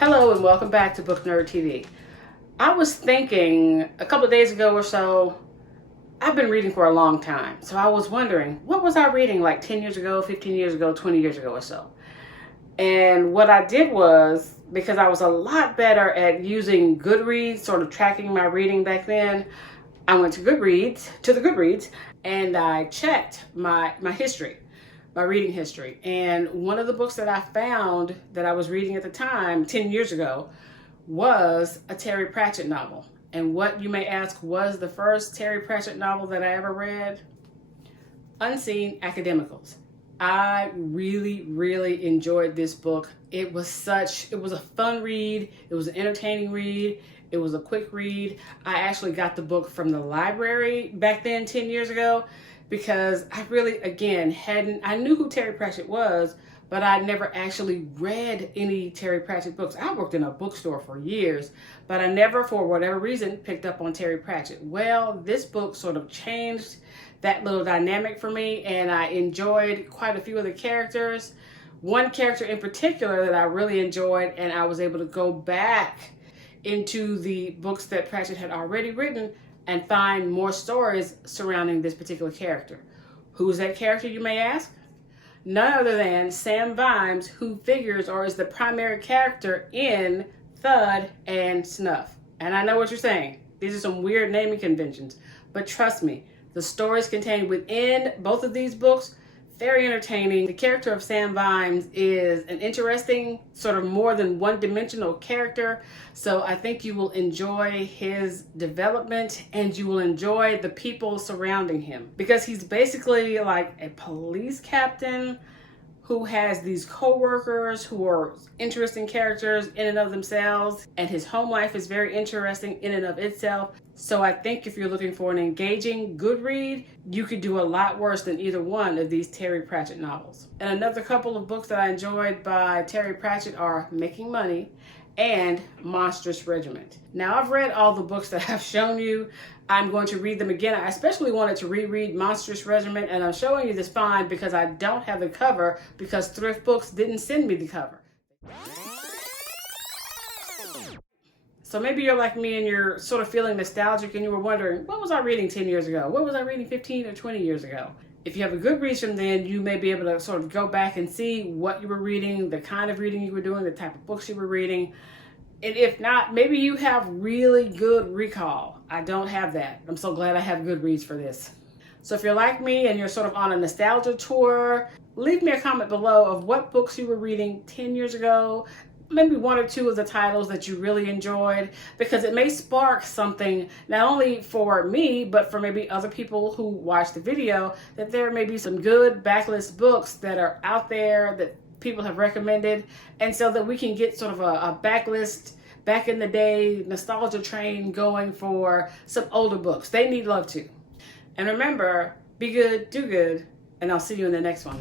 Hello and welcome back to Book Nerd TV. I was thinking a couple of days ago or so, I've been reading for a long time. So I was wondering, what was I reading like 10 years ago, 15 years ago, 20 years ago or so? And what I did was, because I was a lot better at using Goodreads, sort of tracking my reading back then, I went to the Goodreads, and I checked my history. My reading history. And one of the books that I found that I was reading at the time, 10 years ago, was a Terry Pratchett novel. And what, you may ask, was the first Terry Pratchett novel that I ever read? Unseen Academicals. I really enjoyed this book. It was a fun read. It was an entertaining read. It was a quick read. I actually got the book from the library back then, 10 years ago, because I really, again, I knew who Terry Pratchett was, but I never actually read any Terry Pratchett books. I worked in a bookstore for years, but I never, for whatever reason, picked up on Terry Pratchett. Well, this book sort of changed that little dynamic for me, and I enjoyed quite a few of the characters. One character in particular that I really enjoyed, and I was able to go back into the books that Pratchett had already written and find more stories surrounding this particular character. Who's that character, you may ask? None other than Sam Vimes, who figures or is the primary character in Thud and Snuff. And I know what you're saying. These are some weird naming conventions. But trust me, the stories contained within both of these books, very entertaining. The character of Sam Vimes is an interesting, sort of more than one-dimensional character. So I think you will enjoy his development and you will enjoy the people surrounding him. Because he's basically like a police captain who has these co-workers who are interesting characters in and of themselves. And his home life is very interesting in and of itself. So I think if you're looking for an engaging, good read, you could do a lot worse than either one of these Terry Pratchett novels. And another couple of books that I enjoyed by Terry Pratchett are Making Money and Monstrous Regiment. Now, I've read all the books that I've shown you. I'm going to read them again. I especially wanted to reread Monstrous Regiment, and I'm showing you this find because I don't have the cover because Thrift Books didn't send me the cover. So maybe you're like me and you're sort of feeling nostalgic and you were wondering, what was I reading 10 years ago? What was I reading 15 or 20 years ago? If you have a good read from then, you may be able to sort of go back and see what you were reading, the kind of reading you were doing, the type of books you were reading. And if not, maybe you have really good recall. I don't have that. I'm so glad I have good reads for this. So if you're like me and you're sort of on a nostalgia tour, leave me a comment below of what books you were reading 10 years ago. Maybe one or two of the titles that you really enjoyed, because it may spark something not only for me, but for maybe other people who watch the video, that there may be some good backlist books that are out there that people have recommended. And so that we can get sort of a backlist, back in the day, nostalgia train going for some older books. They need love too. And remember, be good, do good, and I'll see you in the next one.